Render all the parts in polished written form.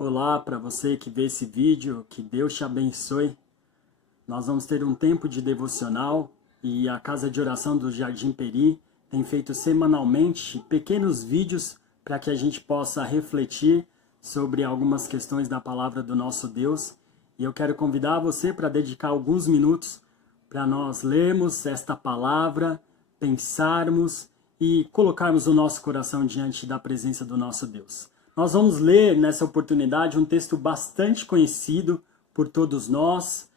Olá para você que vê esse vídeo, que Deus te abençoe. Nós vamos ter um tempo de devocional e a Casa de Oração do Jardim Peri tem feito semanalmente pequenos vídeos para que a gente possa refletir sobre algumas questões da palavra do nosso Deus. E eu quero convidar você para dedicar alguns minutos para nós lermos esta palavra, pensarmos e colocarmos o nosso coração diante da presença do nosso Deus. Nós vamos ler nessa oportunidade um texto bastante conhecido por todos nós,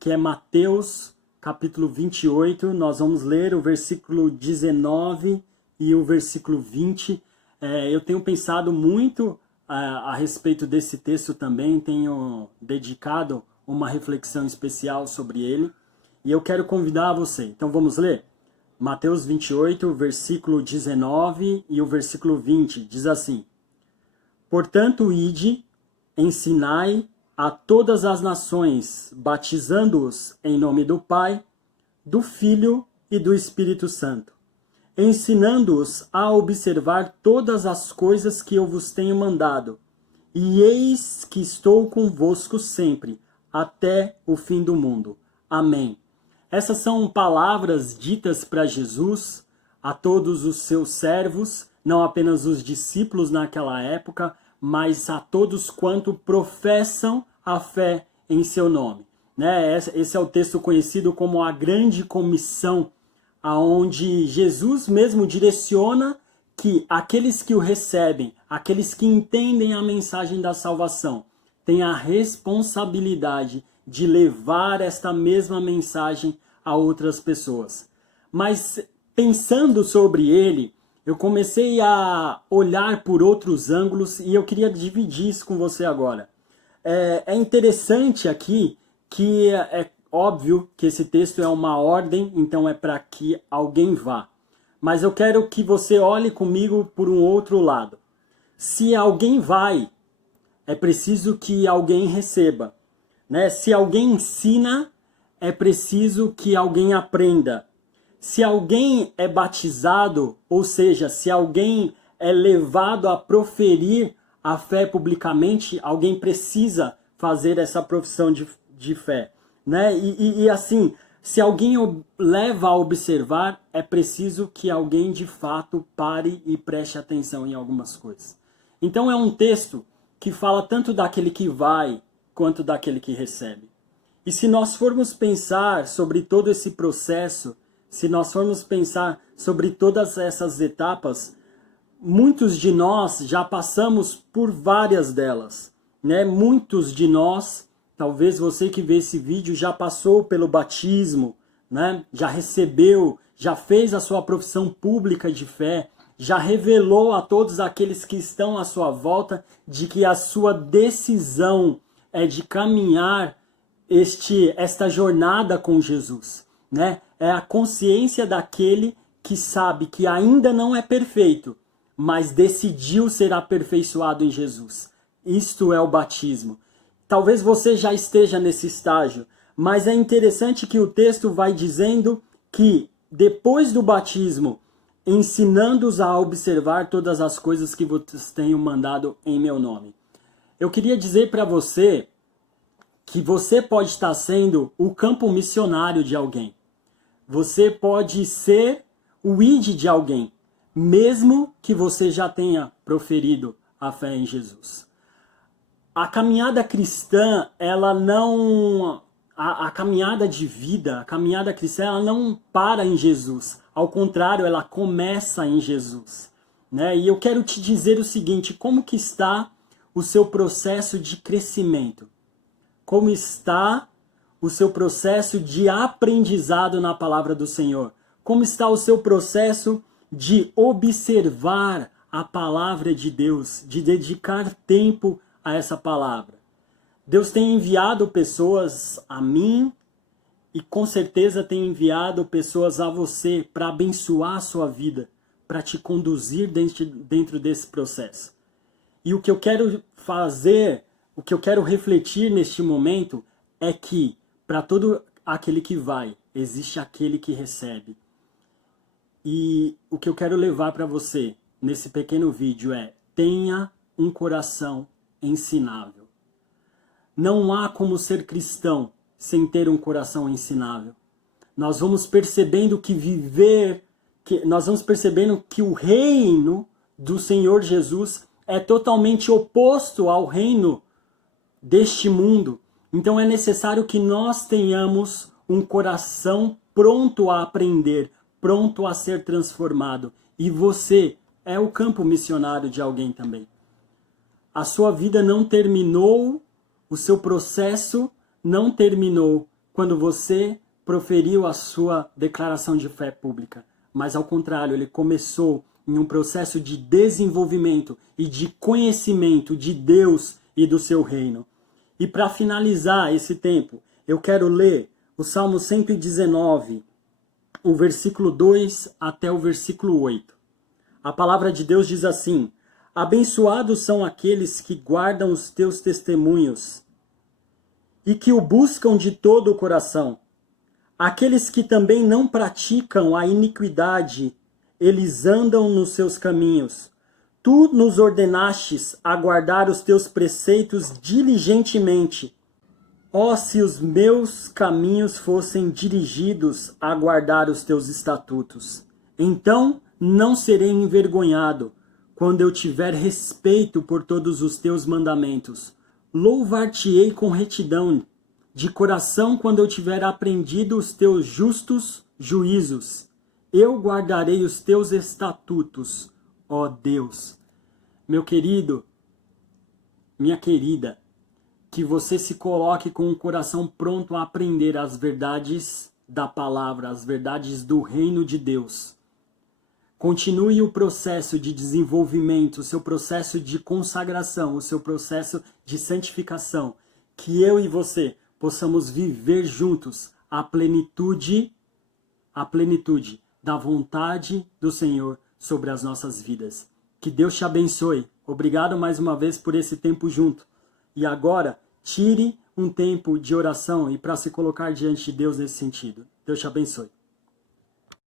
que é Mateus, capítulo 28. Nós vamos ler o versículo 19 e o versículo 20. Eu tenho pensado muito a respeito desse texto também, tenho dedicado uma reflexão especial sobre ele, e eu quero convidar você. Então vamos ler? Mateus 28, versículo 19 e o versículo 20, diz assim: Portanto, ide, ensinai a todas as nações, batizando-os em nome do Pai, do Filho e do Espírito Santo, ensinando-os a observar todas as coisas que eu vos tenho mandado. E eis que estou convosco sempre, até o fim do mundo. Amém. Essas são palavras ditas para Jesus, a todos os seus servos, não apenas os discípulos naquela época, mas a todos quanto professam a fé em seu nome. Esse é o texto conhecido como a Grande Comissão, aonde Jesus mesmo direciona que aqueles que o recebem, aqueles que entendem a mensagem da salvação, têm a responsabilidade de levar esta mesma mensagem a outras pessoas. Mas pensando sobre ele, eu comecei a olhar por outros ângulos e eu queria dividir isso com você agora. É interessante aqui que é óbvio que esse texto é uma ordem, então é para que alguém vá. Mas eu quero que você olhe comigo por um outro lado. Se alguém vai, é preciso que alguém receba. Se alguém ensina, é preciso que alguém aprenda. Se alguém é batizado, ou seja, se alguém é levado a proferir a fé publicamente, alguém precisa fazer essa profissão de fé. E assim, se alguém leva a observar, é preciso que alguém de fato pare e preste atenção em algumas coisas. Então é um texto que fala tanto daquele que vai, quanto daquele que recebe. E se nós formos pensar sobre todo esse processo, se nós formos pensar sobre todas essas etapas, muitos de nós já passamos por várias delas. Muitos de nós, talvez você que vê esse vídeo, já passou pelo batismo, já recebeu, já fez a sua profissão pública de fé, já revelou a todos aqueles que estão à sua volta de que a sua decisão é de caminhar esta jornada com Jesus. É a consciência daquele que sabe que ainda não é perfeito, mas decidiu ser aperfeiçoado em Jesus. Isto é o batismo. Talvez você já esteja nesse estágio, mas é interessante que o texto vai dizendo que depois do batismo, ensinando-os a observar todas as coisas que vos tenho mandado em meu nome. Eu queria dizer para você que você pode estar sendo o campo missionário de alguém. Você pode ser o ID de alguém, mesmo que você já tenha proferido a fé em Jesus. A caminhada cristã, ela não... A caminhada de vida, a caminhada cristã, ela não para em Jesus. Ao contrário, ela começa em Jesus. E eu quero te dizer o seguinte, como que está o seu processo de crescimento? Como está o seu processo de aprendizado na palavra do Senhor? Como está o seu processo de observar a palavra de Deus, de dedicar tempo a essa palavra? Deus tem enviado pessoas a mim e com certeza tem enviado pessoas a você para abençoar a sua vida, para te conduzir dentro desse processo. E o que eu quero fazer, o que eu quero refletir neste momento é que para todo aquele que vai, existe aquele que recebe. E o que eu quero levar para você nesse pequeno vídeo é: tenha um coração ensinável. Não há como ser cristão sem ter um coração ensinável. Nós vamos percebendo que o reino do Senhor Jesus é totalmente oposto ao reino deste mundo. Então é necessário que nós tenhamos um coração pronto a aprender, pronto a ser transformado. E você é o campo missionário de alguém também. A sua vida não terminou, o seu processo não terminou quando você proferiu a sua declaração de fé pública. Mas ao contrário, ele começou em um processo de desenvolvimento e de conhecimento de Deus e do seu reino. E para finalizar esse tempo, eu quero ler o Salmo 119, o versículo 2 até o versículo 8. A palavra de Deus diz assim: abençoados são aqueles que guardam os teus testemunhos e que o buscam de todo o coração. Aqueles que também não praticam a iniquidade, eles andam nos seus caminhos. Tu nos ordenastes a guardar os teus preceitos diligentemente. Ó, se os meus caminhos fossem dirigidos a guardar os teus estatutos, então não serei envergonhado quando eu tiver respeito por todos os teus mandamentos. Louvar-te-ei com retidão, de coração, quando eu tiver aprendido os teus justos juízos. Eu guardarei os teus estatutos, ó Deus. Meu querido, minha querida, que você se coloque com o coração pronto a aprender as verdades da palavra, as verdades do reino de Deus. Continue o processo de desenvolvimento, o seu processo de consagração, o seu processo de santificação. Que eu e você possamos viver juntos a plenitude da vontade do Senhor sobre as nossas vidas. Que Deus te abençoe. Obrigado mais uma vez por esse tempo junto. E agora, tire um tempo de oração e para se colocar diante de Deus nesse sentido. Deus te abençoe.